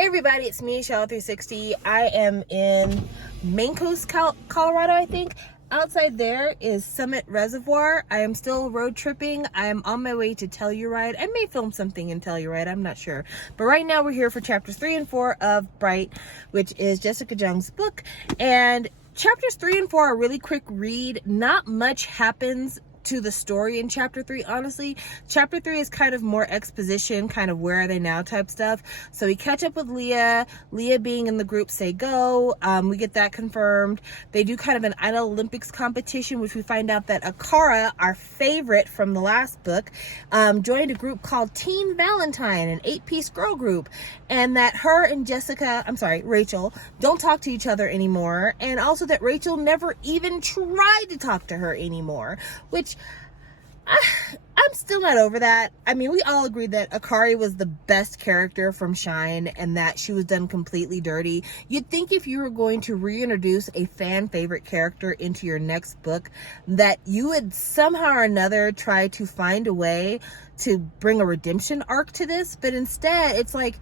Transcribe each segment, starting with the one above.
Hey everybody, it's me, Shell360. I am in Main Coast, Colorado, I think. Outside there is Summit Reservoir. I am still road tripping. I am on my way to Telluride. I may film something in Telluride, I'm not sure. But right now we're here for chapters 3 and 4 of Bright, which is Jessica Jung's book. And chapters 3 and 4 are a really quick read. Not much happens to the story in chapter 3, honestly. Chapter 3 is kind of more exposition, kind of where are they now type stuff. So we catch up with Leah being in the group Say Go. We get that confirmed. They do kind of an Idol Olympics competition, which we find out that Akari, our favorite from the last book, joined a group called Teen Valentine, an 8-piece girl group, and that her and Rachel don't talk to each other anymore, and also that Rachel never even tried to talk to her anymore, which I'm still not over that. I mean, we all agree that Akari was the best character from Shine and that she was done completely dirty. You'd think if you were going to reintroduce a fan favorite character into your next book that you would somehow or another try to find a way to bring a redemption arc to this, but instead it's like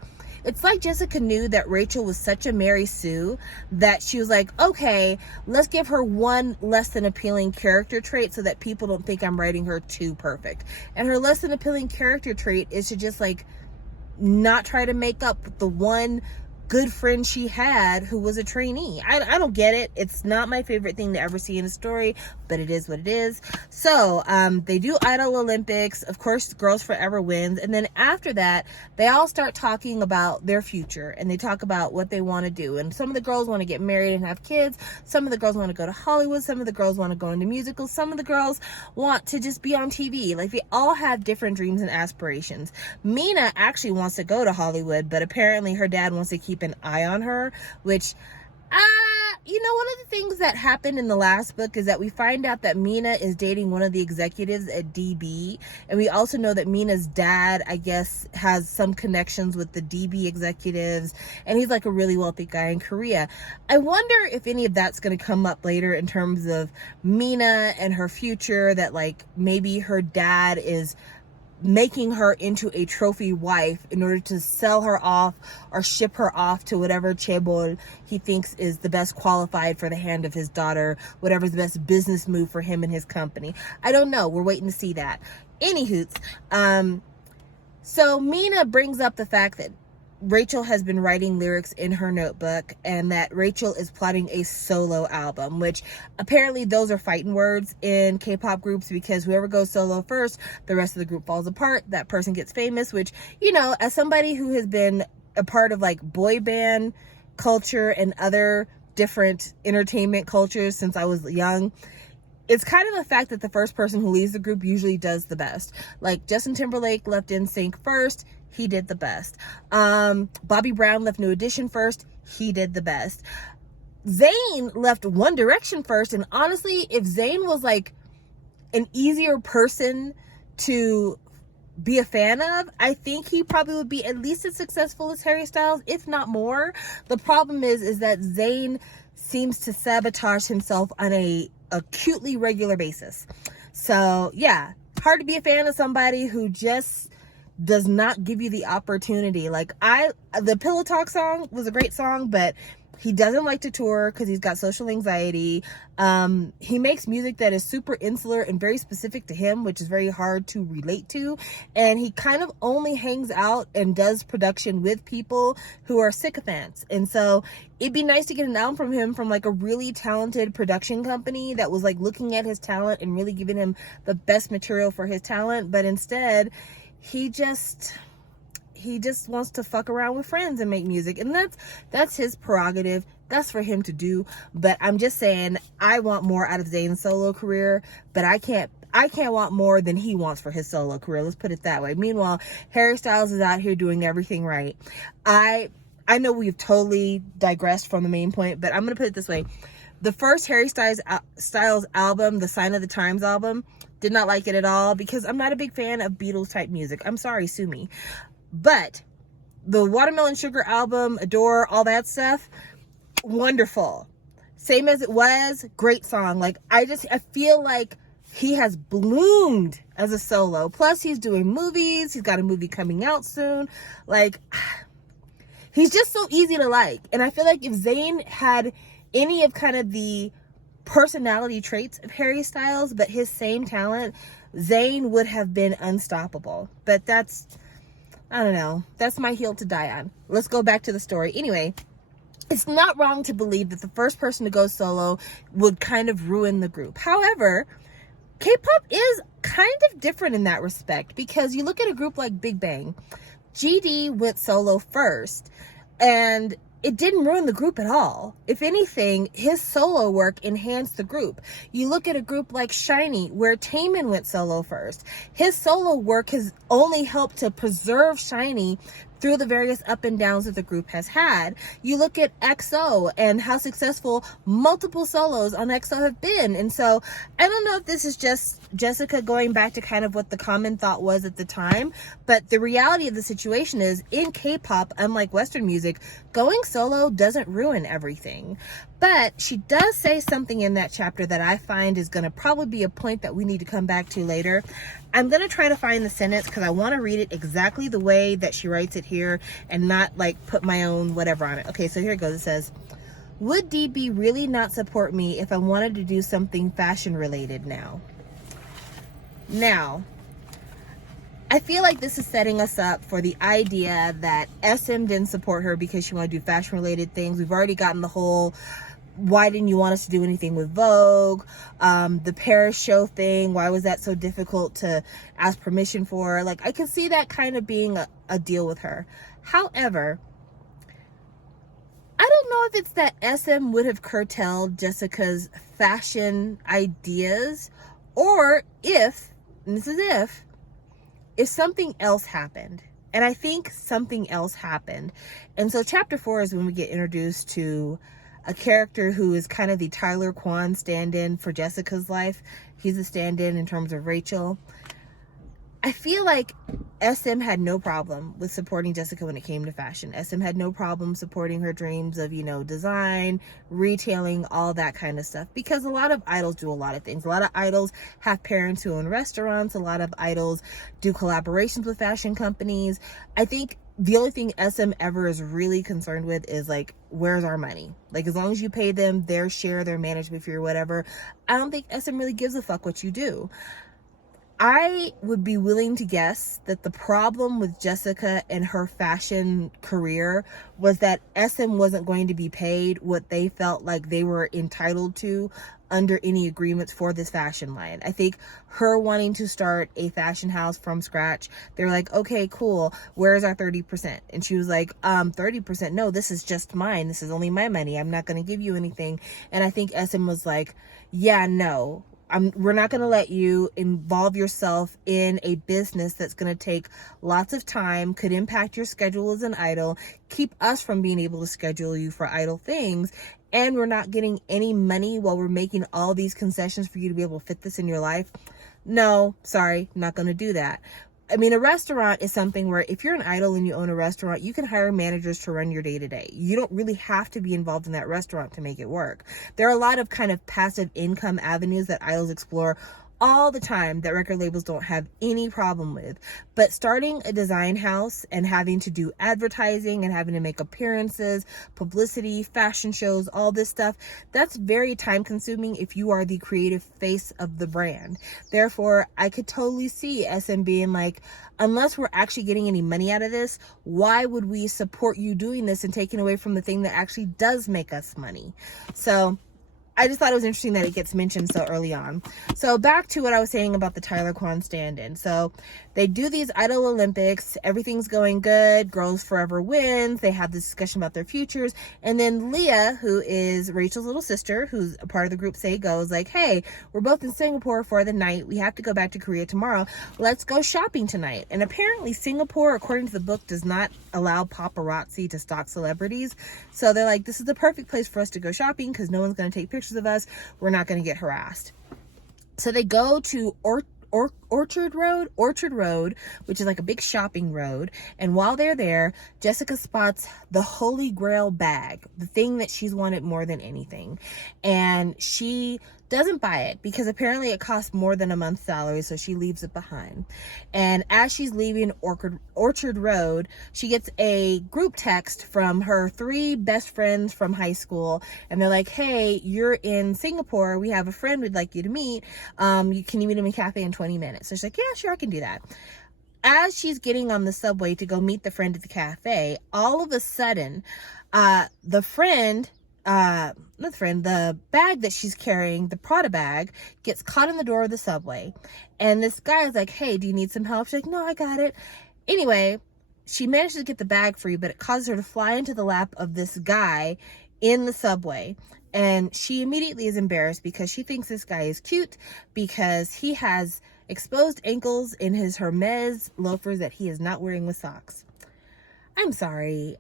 Jessica knew that Rachel was such a Mary Sue that she was like, okay, let's give her one less than appealing character trait so that people don't think I'm writing her too perfect. And her less than appealing character trait is to just like not try to make up the one good friend she had who was a trainee. I don't get it. It's not my favorite thing to ever see in a story, but it is what it is. So they do Idol Olympics. Of course, Girls Forever wins. And then after that, they all start talking about their future and they talk about what they want to do. And some of the girls want to get married and have kids. Some of the girls want to go to Hollywood. Some of the girls want to go into musicals. Some of the girls want to just be on TV. Like, they all have different dreams and aspirations. Mina actually wants to go to Hollywood, but apparently her dad wants to keep an eye on her, which one of the things that happened in the last book is that we find out that Mina is dating one of the executives at DB, and we also know that Mina's dad, I guess, has some connections with the DB executives, and he's like a really wealthy guy in Korea. I wonder if any of that's going to come up later in terms of Mina and her future, that like maybe her dad is making her into a trophy wife in order to sell her off or ship her off to whatever chaebol he thinks is the best qualified for the hand of his daughter, whatever's the best business move for him and his company. I don't know. We're waiting to see that. Anywhoots, so Mina brings up the fact that Rachel has been writing lyrics in her notebook and that Rachel is plotting a solo album, which apparently those are fighting words in K-pop groups because whoever goes solo first, the rest of the group falls apart. That person gets famous, which, as somebody who has been a part of like boy band culture and other different entertainment cultures since I was young, it's kind of the fact that the first person who leaves the group usually does the best. Like Justin Timberlake left NSYNC first, he did the best. Bobby Brown left New Edition first, he did the best. Zayn left One Direction first, and honestly, if Zayn was like an easier person to be a fan of, I think he probably would be at least as successful as Harry Styles, if not more. The problem is that Zayn seems to sabotage himself on a acutely regular basis. So yeah, hard to be a fan of somebody who just does not give you the opportunity. Like the Pillow Talk song was a great song, but he doesn't like to tour because he's got social anxiety. He makes music that is super insular and very specific to him, which is very hard to relate to. And he kind of only hangs out and does production with people who are sycophants. And so it'd be nice to get an album from him from like a really talented production company that was like looking at his talent and really giving him the best material for his talent. But instead, he just wants to fuck around with friends and make music, and that's his prerogative. That's for him to do. But I'm just saying, I want more out of Zayn's solo career, but I can't want more than he wants for his solo career. Let's put it that way. Meanwhile, Harry Styles is out here doing everything right. I know we've totally digressed from the main point, but I'm gonna put it this way. The first Harry Styles album, the Sign of the Times album, did not like it at all because I'm not a big fan of Beatles type music. I'm sorry, sue me. But the Watermelon Sugar album, Adore, all that stuff, wonderful. Same as it was, great song. Like, I feel like he has bloomed as a solo. Plus, he's doing movies. He's got a movie coming out soon. Like, He's just so easy to like. And I feel like if Zayn had any of kind of the personality traits of Harry Styles, but his same talent, Zayn would have been unstoppable. But that's, I don't know, that's my hill to die on. Let's go back to the story. Anyway, it's not wrong to believe that the first person to go solo would kind of ruin the group. However, K-pop is kind of different in that respect, because you look at a group like Big Bang. GD went solo first, and it didn't ruin the group at all. If anything, his solo work enhanced the group. You look at a group like SHINee, where Taemin went solo first. His solo work has only helped to preserve SHINee through the various up and downs that the group has had. You look at EXO and how successful multiple solos on EXO have been. And so I don't know if this is just Jessica going back to kind of what the common thought was at the time, but the reality of the situation is, in K-pop, unlike Western music, going solo doesn't ruin everything. But she does say something in that chapter that I find is going to probably be a point that we need to come back to later. I'm going to try to find the sentence because I want to read it exactly the way that she writes it here and not like put my own whatever on it. Okay, so here it goes. It says, would DB really not support me if I wanted to do something fashion related now? Now, I feel like this is setting us up for the idea that SM didn't support her because she wanted to do fashion related things. We've already gotten the whole, why didn't you want us to do anything with Vogue? The Paris show thing, why was that so difficult to ask permission for? Like, I can see that kind of being a deal with her. However, I don't know if it's that SM would have curtailed Jessica's fashion ideas, or if, and this is if something else happened. And I think something else happened. And so chapter 4 is when we get introduced to a character who is kind of the Tyler Kwan stand-in for Jessica's life. He's a stand-in in terms of Rachel. I feel like SM had no problem with supporting Jessica when it came to fashion. SM had no problem supporting her dreams of, you know, design, retailing, all that kind of stuff. Because a lot of idols do a lot of things. A lot of idols have parents who own restaurants. A lot of idols do collaborations with fashion companies. I think the only thing SM ever is really concerned with is, like, where's our money? Like, as long as you pay them their share, their management fee or whatever, I don't think SM really gives a fuck what you do. I would be willing to guess that the problem with Jessica and her fashion career was that SM wasn't going to be paid what they felt like they were entitled to under any agreements for this fashion line. I think her wanting to start a fashion house from scratch, they're like, okay, cool, where's our 30%? And she was like, 30%? No, this is just mine. This is only my money. I'm not going to give you anything. And I think SM was like, yeah, no. We're not going to let you involve yourself in a business that's going to take lots of time, could impact your schedule as an idol, keep us from being able to schedule you for idol things, and we're not getting any money while we're making all these concessions for you to be able to fit this in your life. No, sorry, not going to do that. I mean, a restaurant is something where if you're an idol and you own a restaurant, you can hire managers to run your day-to-day. You don't really have to be involved in that restaurant to make it work. There are a lot of kind of passive income avenues that idols explore all the time that record labels don't have any problem with. But starting a design house and having to do advertising and having to make appearances, publicity, fashion shows, all this stuff, that's very time consuming if you are the creative face of the brand. Therefore, I could totally see SM being like, unless we're actually getting any money out of this, why would we support you doing this and taking away from the thing that actually does make us money? So I just thought it was interesting that it gets mentioned so early on. So back to what I was saying about the Tyler Kwan stand-in. So they do these Idol Olympics. Everything's going good. Girls Forever wins. They have this discussion about their futures. And then Leah, who is Rachel's little sister, who's a part of the group, goes like, hey, we're both in Singapore for the night. We have to go back to Korea tomorrow. Let's go shopping tonight. And apparently Singapore, according to the book, does not allow paparazzi to stalk celebrities. So they're like, this is the perfect place for us to go shopping because no one's going to take pictures of us. We're not going to get harassed. So they go to Orchard Road, which is like a big shopping road. And while they're there, Jessica spots the Holy Grail bag, the thing that she's wanted more than anything. And she doesn't buy it because apparently it costs more than a month's salary, so she leaves it behind. And as she's leaving Orchard Road, she gets a group text from her 3 best friends from high school, and they're like, hey, you're in Singapore, we have a friend we'd like you to meet. Can you meet him in a cafe in 20 minutes? So she's like, yeah, sure, I can do that. As she's getting on the subway to go meet the friend at the cafe, all of a sudden, the bag that she's carrying, the Prada bag, gets caught in the door of the subway. And this guy is like, hey, do you need some help? She's like, no, I got it. Anyway, she manages to get the bag free, but it causes her to fly into the lap of this guy in the subway. And she immediately is embarrassed because she thinks this guy is cute because he has exposed ankles in his Hermes loafers that he is not wearing with socks. I'm sorry.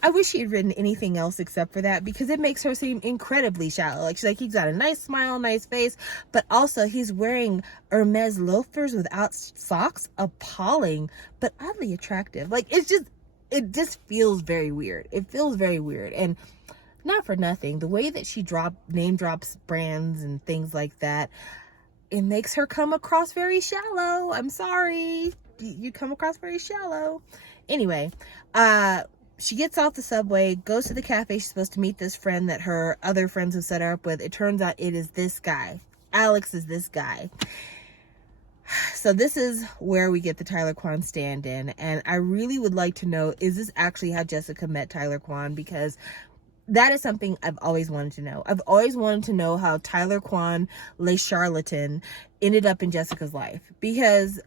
I wish she had written anything else except for that, because it makes her seem incredibly shallow. Like, she's like, he's got a nice smile, nice face, but also he's wearing Hermes loafers without socks. Appalling, but oddly attractive. Like, it just feels very weird. It feels very weird. And not for nothing, the way that she name drops brands and things like that, it makes her come across very shallow. I'm sorry. You come across very shallow. Anyway, she gets off the subway, goes to the cafe. She's supposed to meet this friend that her other friends have set her up with. It turns out it is this guy. Alex is this guy. So this is where we get the Tyler Kwan stand-in. And I really would like to know, is this actually how Jessica met Tyler Kwan? Because that is something I've always wanted to know. I've always wanted to know how Tyler Kwan, le charlatan, ended up in Jessica's life. Because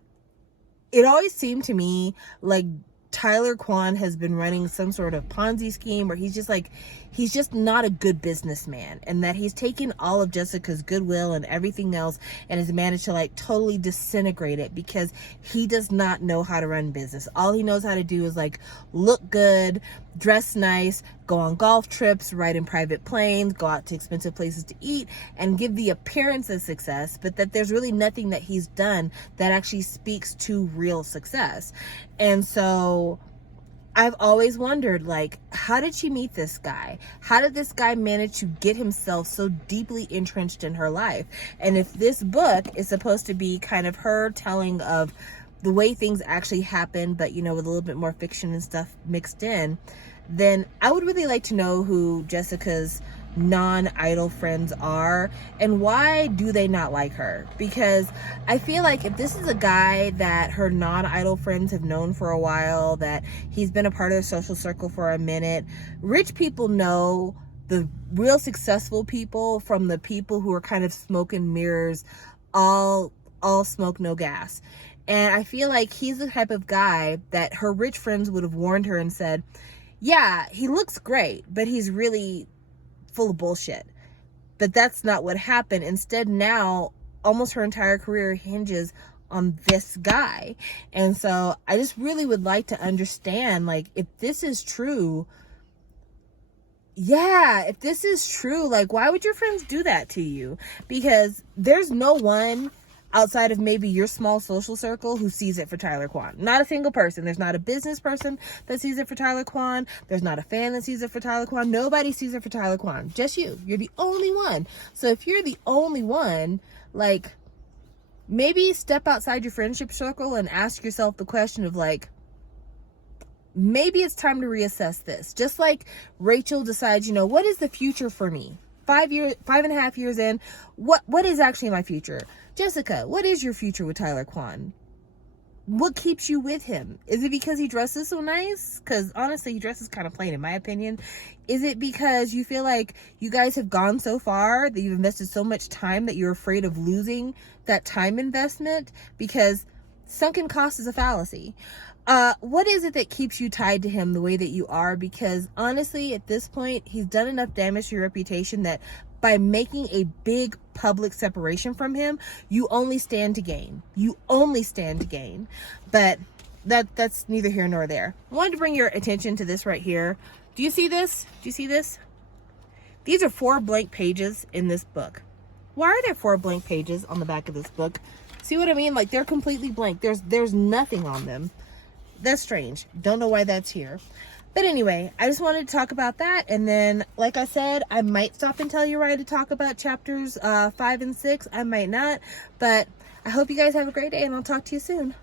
it always seemed to me like Tyler Kwan has been running some sort of Ponzi scheme where he's just not a good businessman, and that he's taken all of Jessica's goodwill and everything else and has managed to like totally disintegrate it because he does not know how to run business. All he knows how to do is like look good, dress nice, go on golf trips, ride in private planes, go out to expensive places to eat, and give the appearance of success, but that there's really nothing that he's done that actually speaks to real success. And so I've always wondered, like, how did she meet this guy? How did this guy manage to get himself so deeply entrenched in her life? And if this book is supposed to be kind of her telling of the way things actually happen, but, you know, with a little bit more fiction and stuff mixed in, then I would really like to know who Jessica's non-idol friends are and why do they not like her. Because I feel like if this is a guy that her non-idol friends have known for a while, that he's been a part of their social circle for a minute, rich people know the real successful people from the people who are kind of smoke and mirrors, all smoke, no gas. And I feel like he's the type of guy that her rich friends would have warned her and said, yeah, he looks great, but he's really full of bullshit. But that's not what happened. Instead, now almost her entire career hinges on this guy. And so I just really would like to understand, like, if this is true, if this is true, like, why would your friends do that to you? Because there's no one outside of maybe your small social circle who sees it for Tyler Kwan. Not a single person. There's not a business person that sees it for Tyler Kwan. There's not a fan that sees it for Tyler Kwan. Nobody sees it for Tyler Kwan. Just you. You're the only one. So if you're the only one, like, maybe step outside your friendship circle and ask yourself the question of, like, maybe it's time to reassess this. Just like Rachel decides, you know, what is the future for me? 5.5 years in, what is actually my future? Jessica, what is your future with Tyler Kwan? What keeps you with him? Is it because he dresses so nice? Because honestly, he dresses kind of plain in my opinion. Is it because you feel like you guys have gone so far that you've invested so much time that you're afraid of losing that time investment? Because sunken cost is a fallacy. What is it that keeps you tied to him the way that you are? Because honestly, at this point, he's done enough damage to your reputation that by making a big public separation from him, you only stand to gain. You only stand to gain. But that's neither here nor there. I wanted to bring your attention to this right here. Do you see this? Do you see this? These are 4 blank pages in this book. Why are there 4 blank pages on the back of this book? See what I mean? Like, they're completely blank. There's nothing on them. That's strange. Don't know why that's here. But anyway, I just wanted to talk about that. And then, like I said, I might stop and Telluride to talk about chapters 5 and 6. I might not. But I hope you guys have a great day, and I'll talk to you soon.